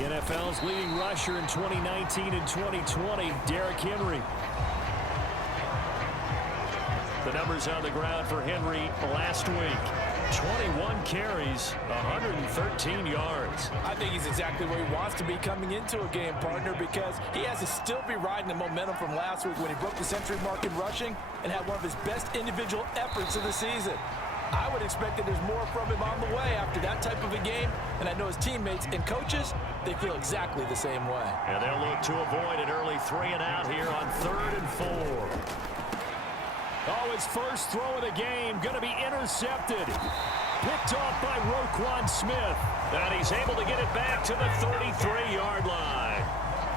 The NFL's leading rusher in 2019 and 2020, Derrick Henry. The numbers on the ground for Henry last week. 21 carries, 113 yards. I think he's exactly where he wants to be coming into a game, partner, because he has to still be riding the momentum from last week when he broke the century mark in rushing and had one of his best individual efforts of the season. I would expect that there's more from him on the way after that type of a game, and I know his teammates and coaches, they feel exactly the same way. And they'll look to avoid an early 3-and-out here on 3rd and 4. Oh, his first throw of the game going to be intercepted. Picked off by Roquan Smith. And he's able to get it back to the 33-yard line.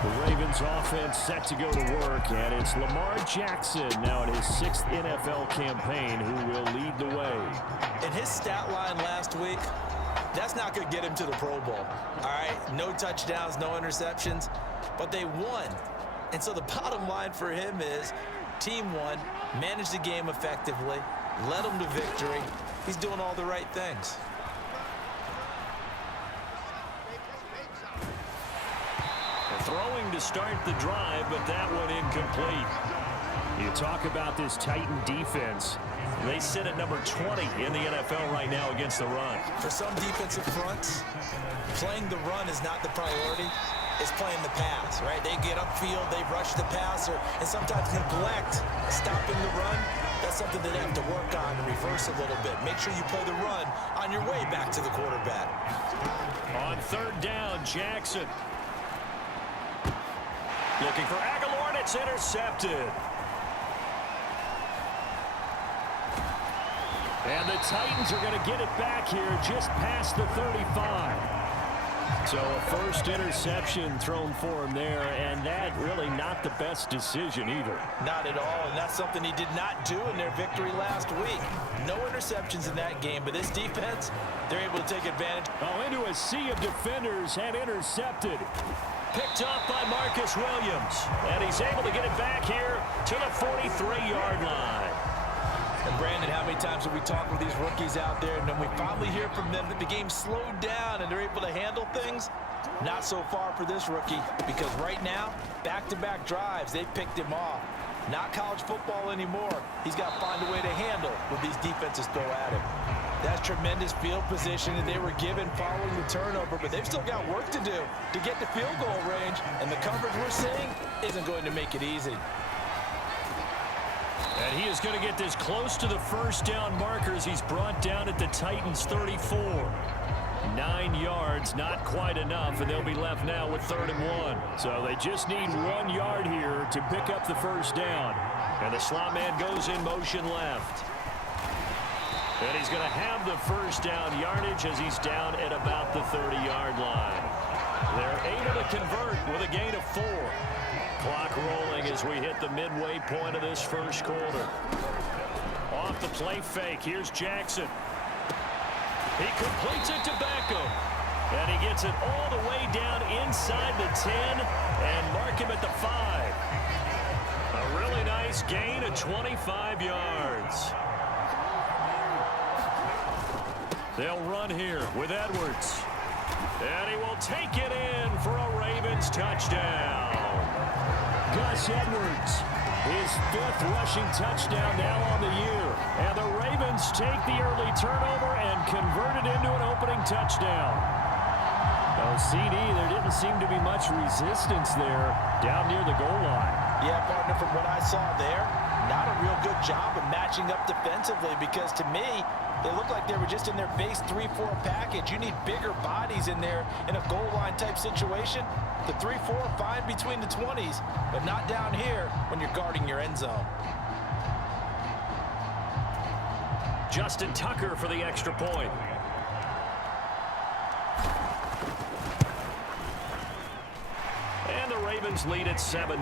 The Ravens offense set to go to work, and it's Lamar Jackson now in his 6th NFL campaign who will lead the way. In his stat line last week, that's not going to get him to the Pro Bowl. All right, no touchdowns, no interceptions, but they won. And so the bottom line for him is team won, managed the game effectively, led them to victory. He's doing all the right things. Throwing to start the drive, but that one incomplete. You talk about this Titan defense. They sit at number 20 in the NFL right now against the run. For some defensive fronts, playing the run is not the priority. It's playing the pass, right? They get upfield, they rush the passer, and sometimes neglect stopping the run. That's something that they have to work on and reverse a little bit. Make sure you play the run on your way back to the quarterback. On 3rd down, Jackson. Looking for Aguilar, and it's intercepted. And the Titans are going to get it back here just past the 35. So a first interception thrown for him there, and that really not the best decision either. Not at all, and that's something he did not do in their victory last week. No interceptions in that game, but this defense, they're able to take advantage. Oh, into a sea of defenders and intercepted. Picked up by Marcus Williams, and he's able to get it back here to the 43-yard line. And Brandon, how many times have we talked with these rookies out there, and then we finally hear from them that the game slowed down and they're able to handle things? Not so far for this rookie, because right now, back-to-back drives, they picked him off. Not college football anymore. He's got to find a way to handle what these defenses throw at him. That's tremendous field position that they were given following the turnover, but they've still got work to do to get to field goal range, and the coverage we're seeing isn't going to make it easy. And he is going to get this close to the first down markers. He's brought down at the Titans' 34. 9 yards, not quite enough, and they'll be left now with 3rd and 1. So they just need 1 yard here to pick up the first down. And the slot man goes in motion left. And he's going to have the first down yardage as he's down at about the 30-yard line. They're able to convert with a gain of 4. Clock rolling as we hit the midway point of this first quarter. Off the play fake, here's Jackson. He completes it to Beckham. And he gets it all the way down inside the 10 and mark him at the 5. A really nice gain of 25 yards. They'll run here with Edwards. And he will take it in for a Ravens touchdown. Gus Edwards, his 5th rushing touchdown now on the year. And the Ravens take the early turnover and convert it into an opening touchdown. Now, CD, there didn't seem to be much resistance there down near the goal line. Yeah, partner, from what I saw there, not a real good job of matching up defensively, because to me, they looked like they were just in their base 3-4 package. You need bigger bodies in there in a goal line type situation. The 3-4 fine between the 20s, but not down here when you're guarding your end zone. Justin Tucker for the extra point. And the Ravens lead at 7-0.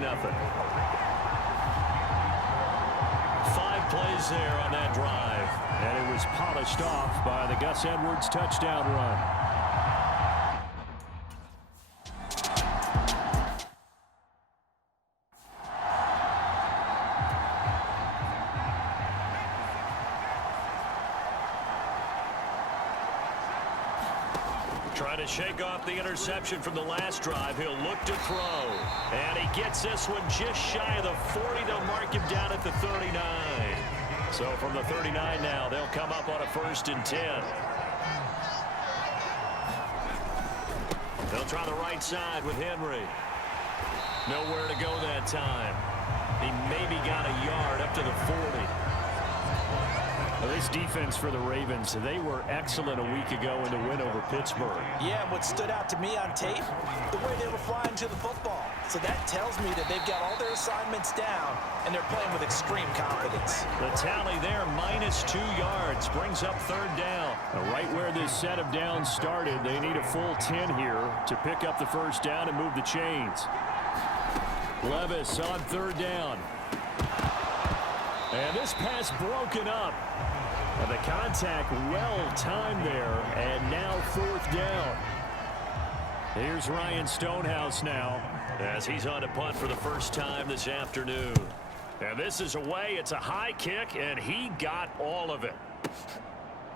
5 plays there on that drive. And it was polished off by the Gus Edwards touchdown run. Trying to shake off the interception from the last drive. He'll look to throw. And he gets this one just shy of the 40. They'll mark him down at the 39. So from the 39 now, they'll come up on a 1st and 10. They'll try the right side with Henry. Nowhere to go that time. He maybe got a yard up to the 40. Well, this defense for the Ravens, they were excellent a week ago in the win over Pittsburgh. Yeah, and what stood out to me on tape, the way they were flying to the football. So that tells me that they've got all their assignments down, and they're playing with extreme confidence. The tally there, -2 yards, brings up 3rd down. Right where this set of downs started, they need a full 10 here to pick up the 1st down and move the chains. Levis on 3rd down. And this pass broken up. And the contact well timed there, and now 4th down. Here's Ryan Stonehouse now as he's on to punt for the first time this afternoon. And this is away. It's a high kick, and he got all of it.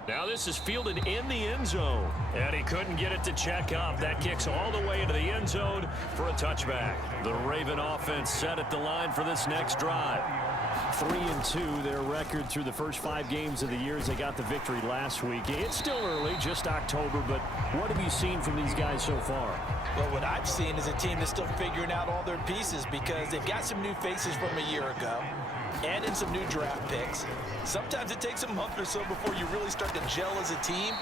Now this is fielded in the end zone, and he couldn't get it to check up. That kicks all the way into the end zone for a touchback. The Raven offense set at the line for this next drive. 3-2, their record through the first 5 games of the year as they got the victory last week. It's still early, just October, but what have you seen from these guys so far? Well, what I've seen is a team that's still figuring out all their pieces because they've got some new faces from a year ago and in some new draft picks. Sometimes it takes a month or so before you really start to gel as a team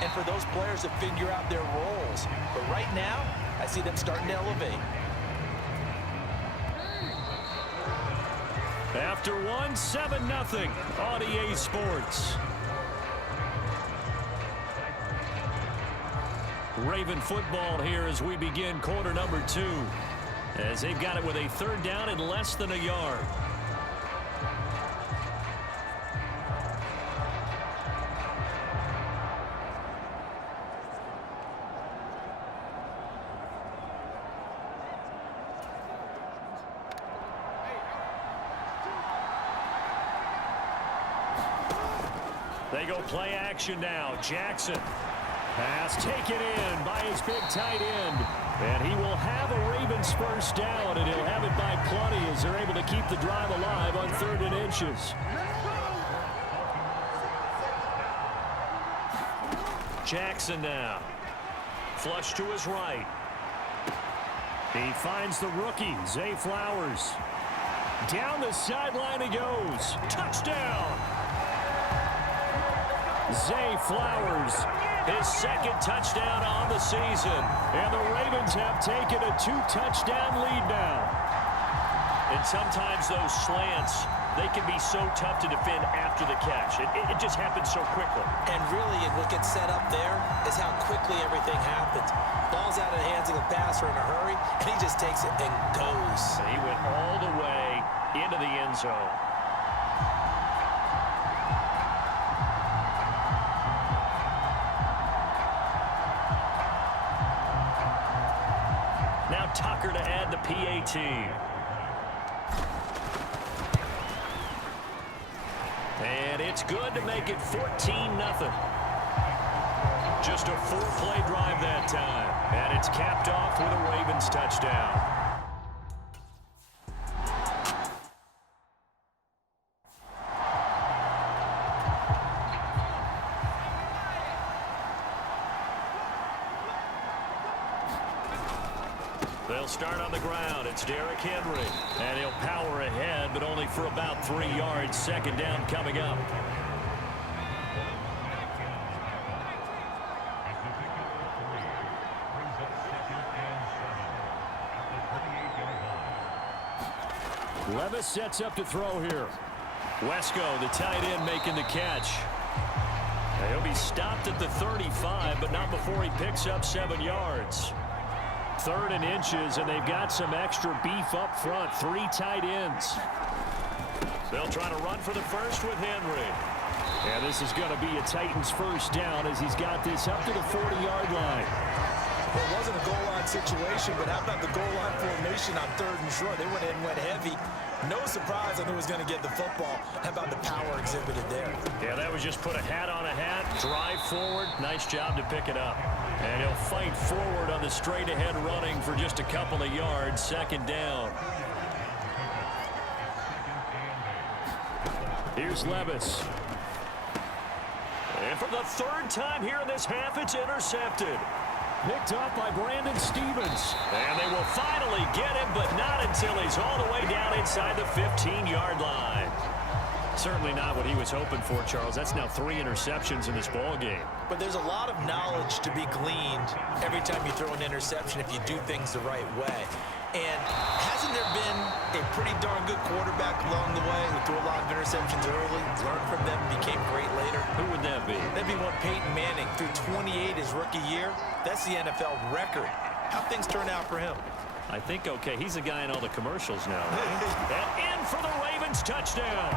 and for those players to figure out their roles. But right now, I see them starting to elevate. After 7-0 on EA Sports. Raven football here as we begin quarter number 2. As they've got it with a 3rd down and less than a yard. They go play action now. Jackson. Pass taken in by his big tight end. And he will have a Ravens 1st down, and he'll have it by plenty as they're able to keep the drive alive on 3rd and inches. Jackson now. Flush to his right. He finds the rookie, Zay Flowers. Down the sideline he goes. Touchdown! Zay Flowers, his 2nd touchdown on the season. And the Ravens have taken a 2-touchdown lead now. And sometimes those slants, they can be so tough to defend after the catch. It just happens so quickly. And really, what gets set up there is how quickly everything happens. Ball's out of the hands of the passer in a hurry, and he just takes it and goes. He went all the way into the end zone. Now Tucker to add the PAT. And it's good to make it 14-0. Just a 4-play drive that time. And it's capped off with a Ravens touchdown. They'll start on the ground. It's Derrick Henry. And he'll power ahead, but only for about 3 yards. 2nd down coming up. Levis sets up to throw here. Wesco, the tight end, making the catch. He'll be stopped at the 35, but not before he picks up 7 yards. 3rd and inches, and they've got some extra beef up front. 3 tight ends. They'll try to run for the 1st with Henry. And this is going to be a Titans 1st down as he's got this up to the 40-yard line. Well, it wasn't a goal line situation, but how about the goal line formation on 3rd and short? They went in and went heavy. No surprise on who was going to get the football. How about the power exhibited there? Yeah, that was just put a hat on a hat, drive forward. Nice job to pick it up. And he'll fight forward on the straight-ahead running for just a couple of yards. Second down. Here's Levis. And for the third time here in this half, it's intercepted. Picked up by Brandon Stevens. And they will finally get him, but not until he's all the way down inside the 15-yard line. Certainly not what he was hoping for, Charles. That's now 3 interceptions in this ball game. But there's a lot of knowledge to be gleaned every time you throw an interception if you do things the right way. And hasn't there been a pretty darn good quarterback along the way who threw a lot of interceptions early, learned from them, and became great later? Who would that be? That'd be one Peyton Manning. Threw 28 his rookie year. That's the NFL record. How'd things turn out for him? I think, okay, he's a guy in all the commercials now. And in for the Ravens touchdown.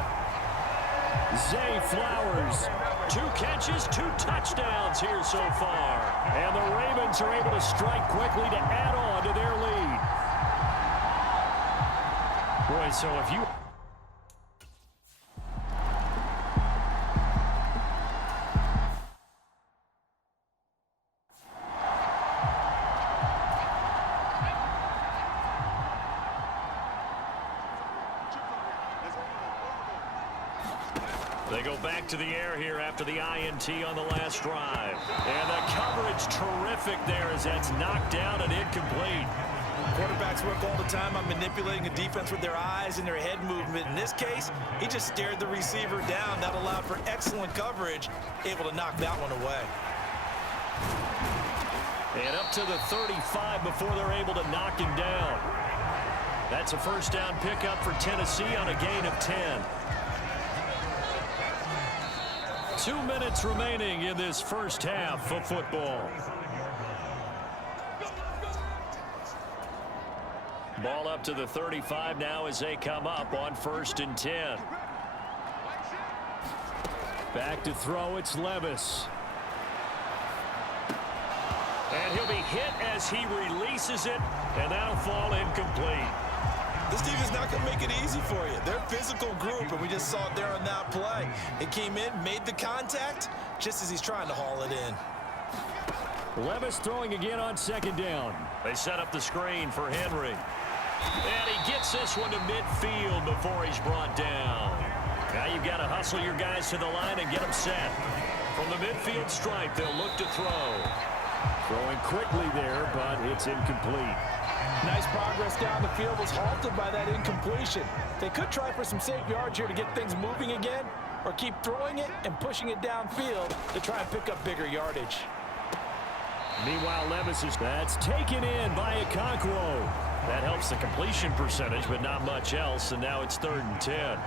Zay Flowers, 2 catches, 2 touchdowns here so far. And the Ravens are able to strike quickly to add on to their lead. Boy, so if you... They go back to the air here after the INT on the last drive. And the coverage terrific there as that's knocked down and incomplete. Quarterbacks work all the time on manipulating a defense with their eyes and their head movement. In this case, he just stared the receiver down. That allowed for excellent coverage, able to knock that one away. And up to the 35 before they're able to knock him down. That's a first down pickup for Tennessee on a gain of 10. 2 minutes remaining in this first half of football. Ball up to the 35 now as they come up on 1st and 10. Back to throw, it's Levis. And he'll be hit as he releases it, and that'll fall incomplete. This team is not going to make it easy for you. They're a physical group, and we just saw it there on that play. It came in, made the contact, just as he's trying to haul it in. Levis throwing again on 2nd down. They set up the screen for Henry. And he gets this one to midfield before he's brought down. Now you've got to hustle your guys to the line and get them set. From the midfield stripe, they'll look to throw. Throwing quickly there, but it's incomplete. Nice progress down the field was halted by that incompletion. They could try for some safe yards here to get things moving again, or keep throwing it and pushing it downfield to try and pick up bigger yardage. Meanwhile, Levis is that's taken in by Okonkwo. That helps the completion percentage, but not much else, and now it's 3rd and 10.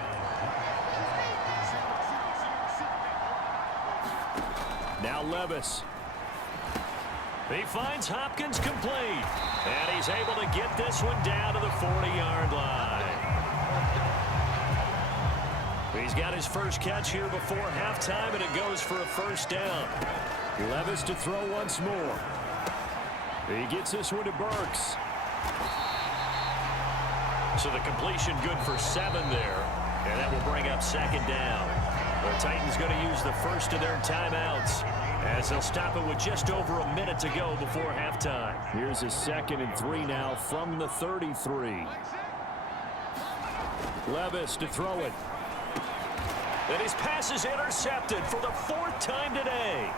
Now Levis. He finds Hopkins complete. And he's able to get this one down to the 40-yard line. He's got his first catch here before halftime, and it goes for a first down. Levis to throw once more. He gets this one to Burks. So the completion good for 7 there. And that will bring up 2nd down. The Titans going to use the first of their timeouts, as they'll stop it with just over a minute to go before halftime. Here's a 2nd and 3 now from the 33. Levis to throw it. And his pass is intercepted for the 4th time today.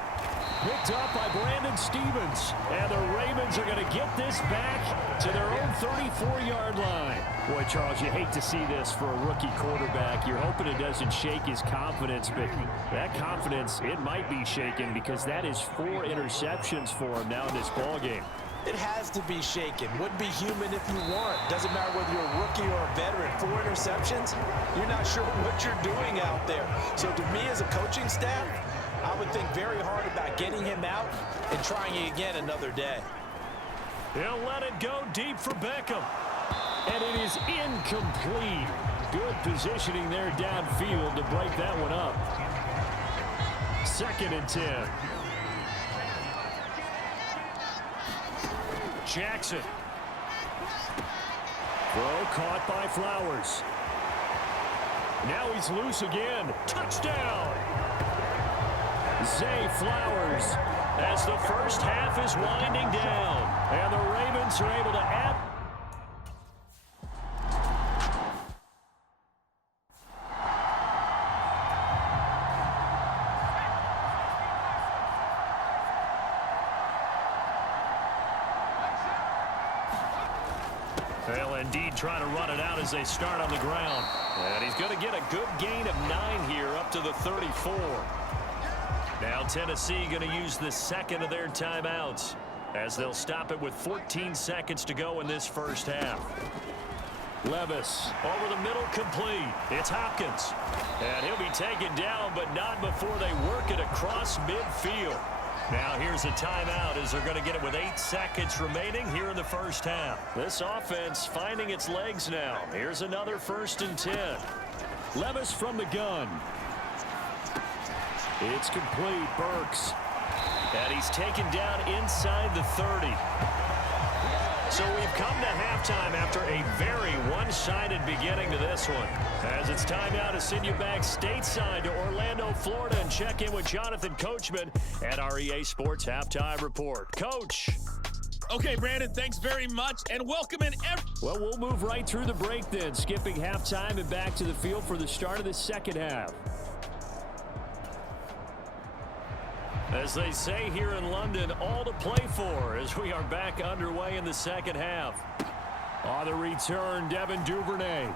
Picked up by Brandon Stevens. And the Ravens are going to get this back to their own 34-yard line. Boy, Charles, you hate to see this for a rookie quarterback. You're hoping it doesn't shake his confidence, but that confidence, it might be shaken because that is 4 interceptions for him now in this ballgame. It has to be shaken. Wouldn't be human if you weren't. Doesn't matter whether you're a rookie or a veteran. 4 interceptions, you're not sure what you're doing out there. So to me as a coaching staff, I would think very hard about getting him out and trying it again another day. He'll let it go deep for Beckham. And it is incomplete. Good positioning there downfield to break that one up. 2nd and 10. Jackson. Throw caught by Flowers. Now he's loose again. Touchdown! Zay Flowers. as the first half is winding down. And the Ravens are able to add. They'll indeed try to run it out as they start on the ground. And he's going to get a good gain of 9 here up to the 34. Now Tennessee going to use the second of their timeouts as they'll stop it with 14 seconds to go in this first half. Levis over the middle, complete. It's Hopkins. And he'll be taken down, but not before they work it across midfield. Now here's a timeout as they're going to get it with 8 seconds remaining here in the first half. This offense finding its legs now. Here's another 1st and 10. Levis from the gun. It's complete. Burks. And he's taken down inside the 30. So we've come to halftime after a very one-sided beginning to this one. As it's time now to send you back stateside to Orlando, Florida, and check in with Jonathan Coachman at our EA Sports Halftime Report. Coach. Okay, Brandon, thanks very much, and welcome in. Well, we'll move right through the break then, skipping halftime and back to the field for the start of the second half. As they say here in London, all to play for as we are back underway in the second half. On the return, Devin Duvernay.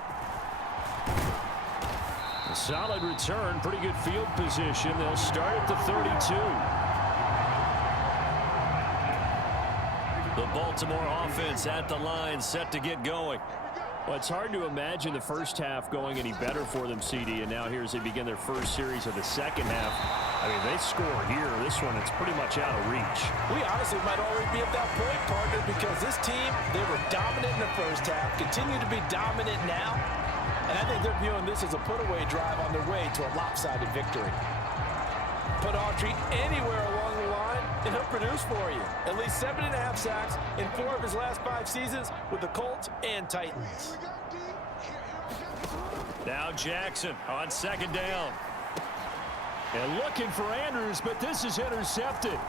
A solid return, pretty good field position. They'll start at the 32. The Baltimore offense at the line, set to get going. Well, it's hard to imagine the first half going any better for them, CD, and now here as they begin their first series of the second half. I mean, they score here. This one, it's pretty much out of reach. We honestly might already be at that point, partner, because this team, they were dominant in the first half, continue to be dominant now, and I think they're viewing this as a put-away drive on their way to a lopsided victory. Put Autry anywhere along the line, and he'll produce for you. At least 7.5 sacks in 4 of his last 5 seasons with the Colts and Titans. Now Jackson on second down. And looking for Andrews, but this is intercepted.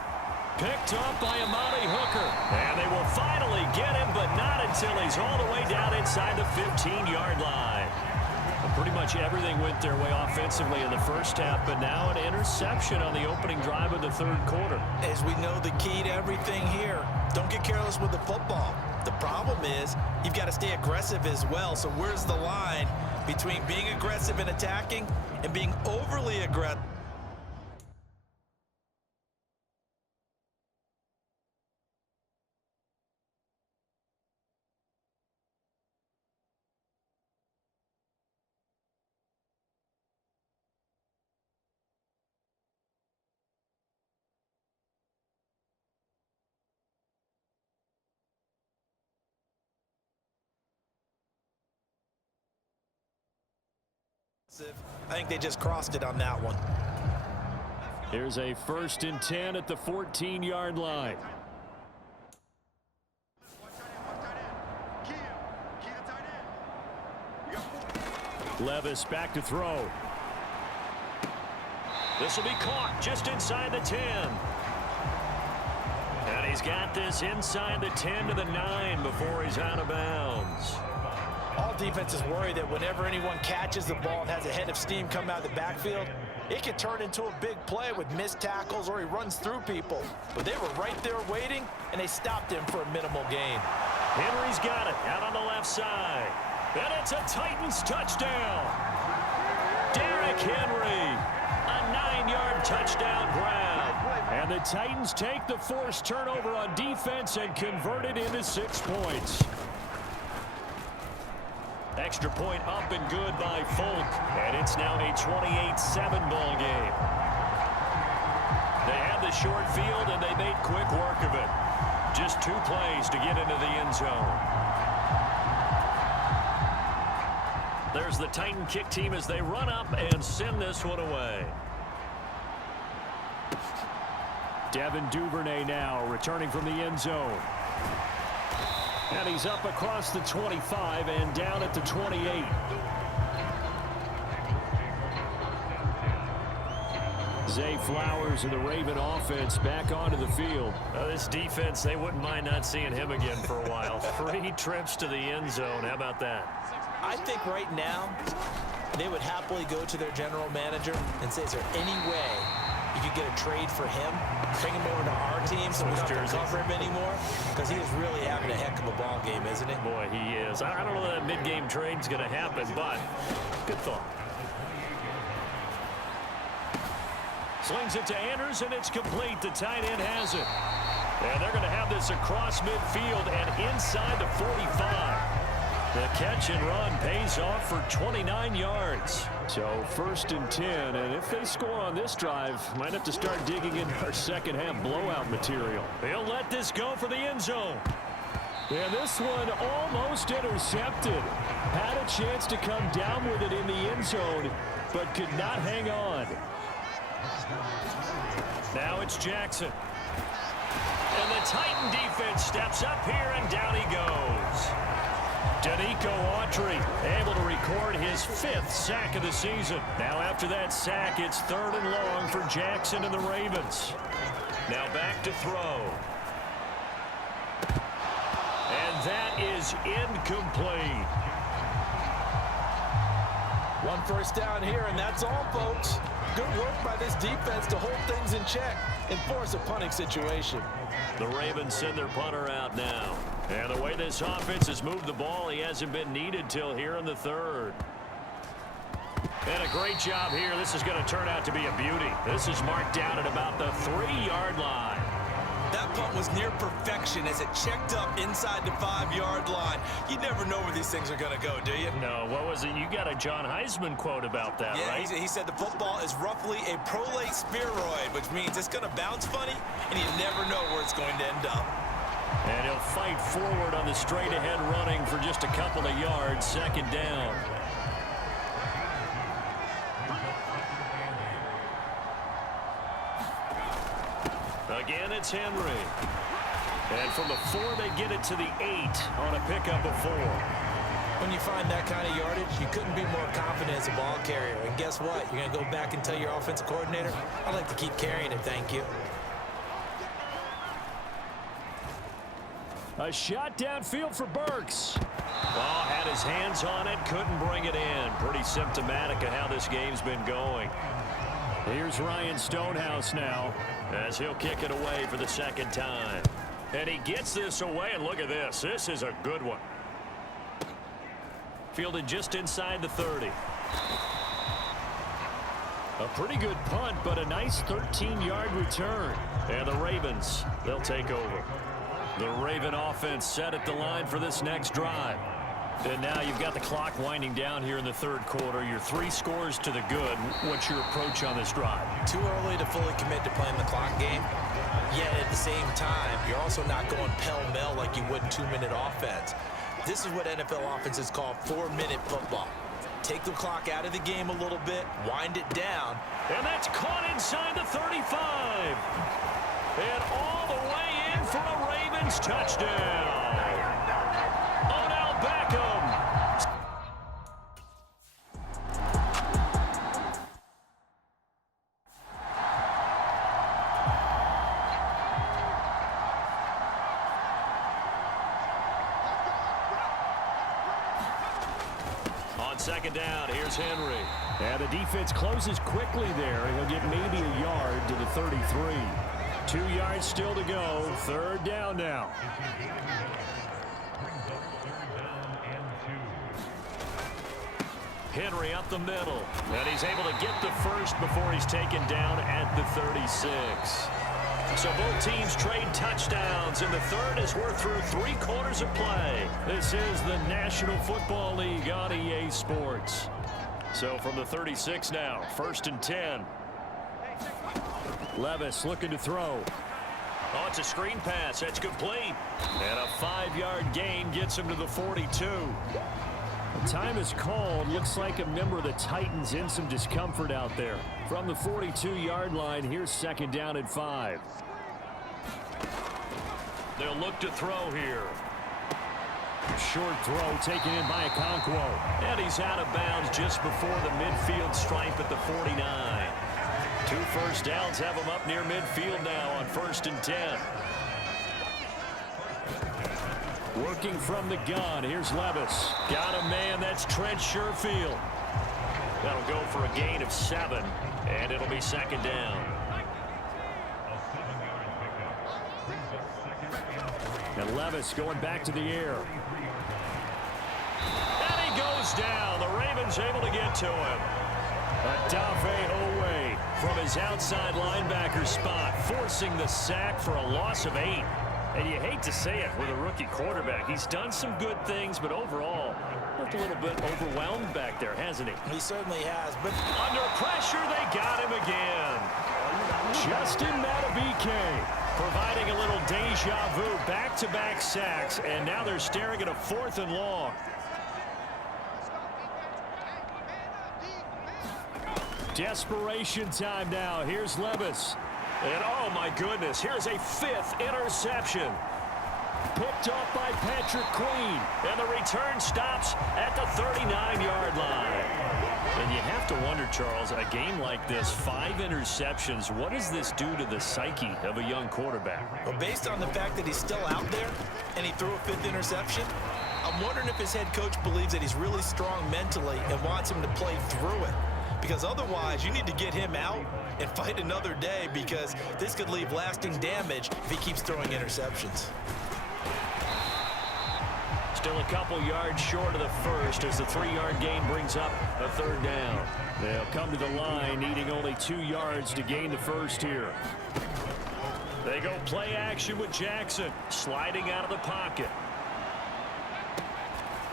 Picked up by Amani Hooker. And they will finally get him, but not until he's all the way down inside the 15-yard line. Well, pretty much everything went their way offensively in the first half, but now an interception on the opening drive of the third quarter. As we know, the key to everything here, don't get careless with the football. The problem is you've got to stay aggressive as well. So where's the line between being aggressive and attacking and being overly aggressive? I think they just crossed it on that one. Here's a 1st and 10 at the 14-yard line. Levis back to throw. This will be caught just inside the 10. And he's got this inside the 10 to the 9 before he's out of bounds. All defenses worry that whenever anyone catches the ball and has a head of steam come out of the backfield, it can turn into a big play with missed tackles or he runs through people. But they were right there waiting, and they stopped him for a minimal gain. Henry's got it out on the left side. And it's a Titans touchdown. Derrick Henry, a 9-yard touchdown grab. And the Titans take the forced turnover on defense and convert it into 6 points. Extra point up and good by Folk. And it's now a 28-7 ball game. They had the short field, and they made quick work of it. Just 2 plays to get into the end zone. There's the Titan kick team as they run up and send this one away. Devin Duvernay now returning from the end zone. And he's up across the 25 and down at the 28. Zay Flowers and the Raven offense back onto the field. This defense, they wouldn't mind not seeing him again for a while. 3 trips to the end zone. How about that? I think right now they would happily go to their general manager and say, is there any way you could get a trade for him, bring him over to our team so we don't have to cover him anymore? Because he is really having a heck of a ball game, isn't he? Boy, he is. I don't know that mid-game trade's going to happen, but good thought. Slings it to Anders, and it's complete. The tight end has it. And they're going to have this across midfield and inside the 45. The catch and run pays off for 29 yards. So 1st and 10, and if they score on this drive, might have to start digging in our second half blowout material. They'll let this go for the end zone. And this one almost intercepted. Had a chance to come down with it in the end zone, but could not hang on. Now it's Jackson. And the Titan defense steps up here, and down he goes. Danico Autry able to record his 5th sack of the season. Now after that sack, it's 3rd and long for Jackson and the Ravens. Now back to throw. And that is incomplete. 1 first down here, and that's all, folks. Good work by this defense to hold things in check and force a punting situation. The Ravens send their punter out now. And the way this offense has moved the ball, he hasn't been needed till here in the 3rd. And a great job here. This is going to turn out to be a beauty. This is marked down at about the 3-yard line. That punt was near perfection as it checked up inside the 5-yard line. You never know where these things are going to go, do you? No, what was it? You got a John Heisman quote about that, right? He said the football is roughly a prolate spheroid, which means it's going to bounce funny, and you never know where it's going to end up. And he'll fight forward on the straight-ahead running for just a couple of yards. 2nd down. Again, it's Henry. And from the 4, they get it to the 8 on a pickup of 4. When you find that kind of yardage, you couldn't be more confident as a ball carrier. And guess what? You're going to go back and tell your offensive coordinator, I'd like to keep carrying it, thank you. A shot downfield for Burks. Oh, had his hands on it, couldn't bring it in. Pretty symptomatic of how this game's been going. Here's Ryan Stonehouse now, as he'll kick it away for the 2nd time. And he gets this away, and look at this. This is a good one. Fielded just inside the 30. A pretty good punt, but a nice 13-yard return. And the Ravens, they'll take over. The Raven offense set at the line for this next drive. And now you've got the clock winding down here in the 3rd quarter. You're 3 scores to the good. What's your approach on this drive? Too early to fully commit to playing the clock game. Yet at the same time, you're also not going pell-mell like you would in 2-minute offense. This is what NFL offenses call 4-minute football. Take the clock out of the game a little bit, wind it down. And that's caught inside the 35. And all the way in for a Ravens touchdown. Odell Beckham. On 2nd down, here's Henry. And the defense closes quickly there. He'll get maybe a yard to the 33. 2 yards still to go. 3rd down now. Henry up the middle. And he's able to get the first before he's taken down at the 36. So both teams trade touchdowns in the 3rd as we're through 3 quarters of play. This is the National Football League on EA Sports. So from the 36 now, 1st and 10. Levis looking to throw. Oh, it's a screen pass. That's complete. And a 5-yard gain gets him to the 42. The time is called. Looks like a member of the Titans in some discomfort out there. From the 42-yard line, here's 2nd down and 5. They'll look to throw here. Short throw taken in by Okonkwo. And he's out of bounds just before the midfield stripe at the 49. 2 first downs have them up near midfield now on 1st and 10. Working from the gun, here's Levis. Got a man, that's Trent Sherfield. That'll go for a gain of 7, and it'll be 2nd down. And Levis going back to the air. And he goes down. The Ravens able to get to him. Adafe Owe from his outside linebacker spot, forcing the sack for a loss of 8. And you hate to say it with a rookie quarterback. He's done some good things, but overall, looked a little bit overwhelmed back there, hasn't he? He certainly has. But under pressure, they got him again. Justin Madubuike providing a little deja vu, back-to-back sacks, and now they're staring at a 4th and long. Desperation time now. Here's Levis. And oh my goodness, here's a 5th interception. Picked off by Patrick Queen. And the return stops at the 39-yard line. And you have to wonder, Charles, a game like this, 5 interceptions, what does this do to the psyche of a young quarterback? Well, based on the fact that he's still out there and he threw a 5th interception, I'm wondering if his head coach believes that he's really strong mentally and wants him to play through it. Because otherwise, you need to get him out and fight another day, because this could leave lasting damage if he keeps throwing interceptions. Still a couple yards short of the first as the 3-yard gain brings up a 3rd down. They'll come to the line needing only 2 yards to gain the first here. They go play action with Jackson sliding out of the pocket.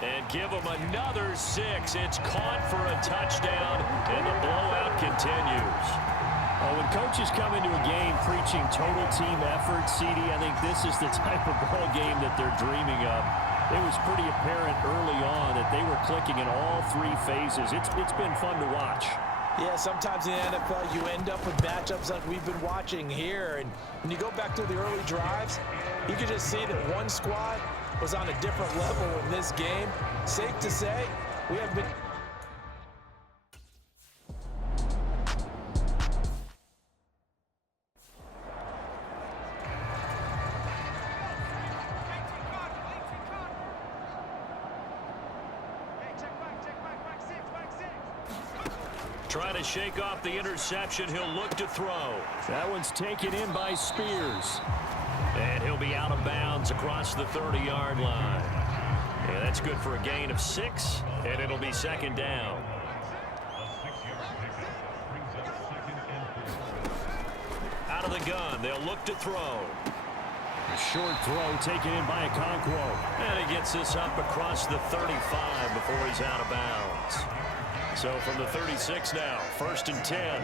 And give them another 6. It's caught for a touchdown, and the blowout continues. Oh, when coaches come into a game preaching total team effort, CD, I think this is the type of ball game that they're dreaming of. It was pretty apparent early on that they were clicking in all 3 phases. It's been fun to watch. yeah, sometimes in the NFL you end up with matchups like we've been watching here. And when you go back through the early drives, you can just see that one squad was on a different level in this game. Safe to say, we have been... Trying to shake off the interception. He'll look to throw. That one's taken in by Spears. And he'll be out of bounds across the 30-yard line. Yeah, that's good for a gain of 6, and it'll be 2nd down. Out of the gun, they'll look to throw. A short throw taken in by Okonkwo. And he gets this up across the 35 before he's out of bounds. So from the 36 now, 1st and 10.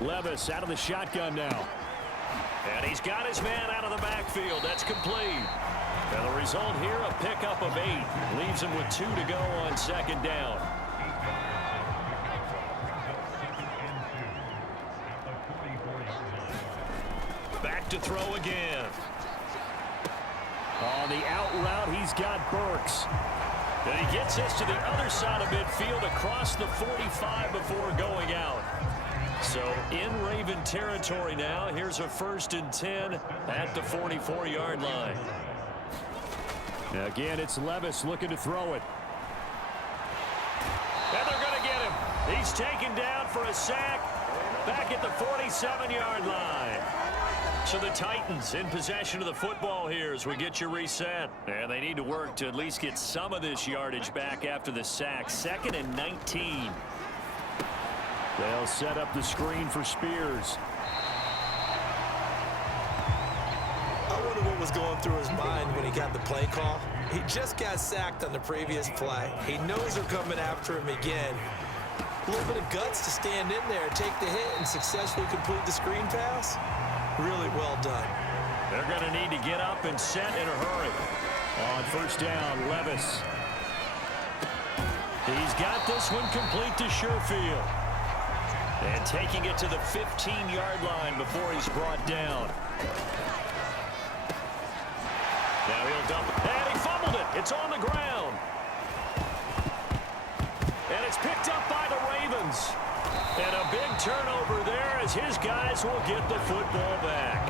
Levis out of the shotgun now. And he's got his man out of the backfield. That's complete. And the result here, a pickup of 8. Leaves him with 2 to go on 2nd down. Back to throw again. On the out route, he's got Burks. And he gets this to the other side of midfield across the 45 before going out. So in Raven territory now. Here's a 1st and 10 at the 44-yard line. Now again, it's Levis looking to throw it. And they're going to get him. He's taken down for a sack back at the 47-yard line. So the Titans in possession of the football here as we get you reset. And they need to work to at least get some of this yardage back after the sack. 2nd and 19. They'll set up the screen for Spears. I wonder what was going through his mind when he got the play call. He just got sacked on the previous play. He knows they're coming after him again. A little bit of guts to stand in there, take the hit, and successfully complete the screen pass. Really well done. They're going to need to get up and set in a hurry. On 1st down, Levis. He's got this one complete to Sherfield. And taking it to the 15-yard line before he's brought down. Now he'll dump it. And he fumbled it. It's on the ground. And And it's picked up by the Ravens. And a big turnover there as his guys will get the football back.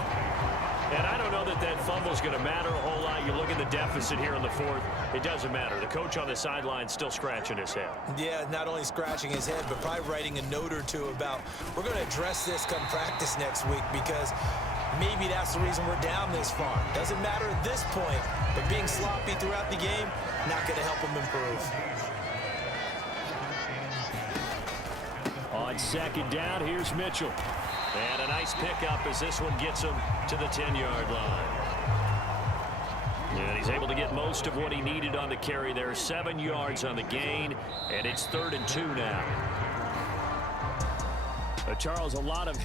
And I don't know that that fumble is going to matter a whole lot. You look at the deficit here in the fourth. It doesn't matter. The coach on the sideline still scratching his head. Yeah, not only scratching his head, but probably writing a note or two about, we're going to address this come practice next week, because maybe that's the reason we're down this far. Doesn't matter at this point, but being sloppy throughout the game, not going to help him improve. On second down, here's Mitchell. And a nice pickup as this one gets him to the 10-yard line. And he's able to get most of what he needed on the carry there. 7 yards on the gain, and it's 3rd and 2 now. Charles, a lot of